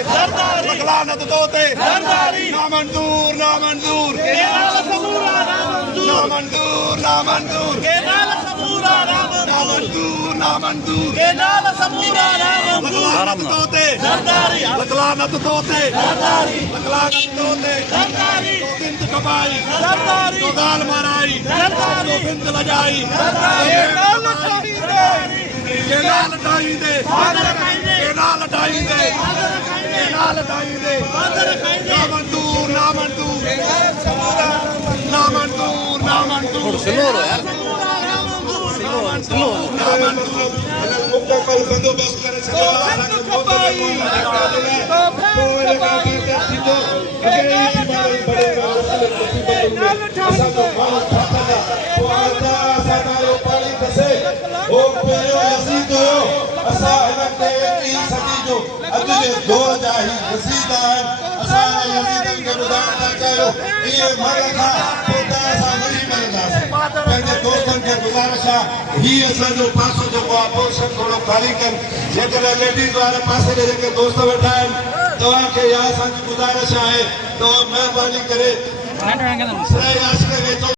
लानत तोते ना मंजूर ना मंजूर ना मंजूर ना मंजूर ना मंजूर ना मंजूर लानत तोते लानत तोते लानत तोते बिंद कबाई तो गाल माराई तो बिंद बजाई ये नाल टाई दे ये नाल टाई दे ये नाल टाई दे ना मंजूर ना मंजूर ना मंजूर ना मंजूर स्लो हो यार स्लो मुकम्मल बंदोबस्त करे पासो जेको आहे पोर्शन थोरो ख़ाली कनि जेकॾहिं लेडीज़ वारे पासे ते जेके दोस्त वेठा आहिनि तव्हांखे इहा असांजी गुज़ारिश आहे त महिरबानी करे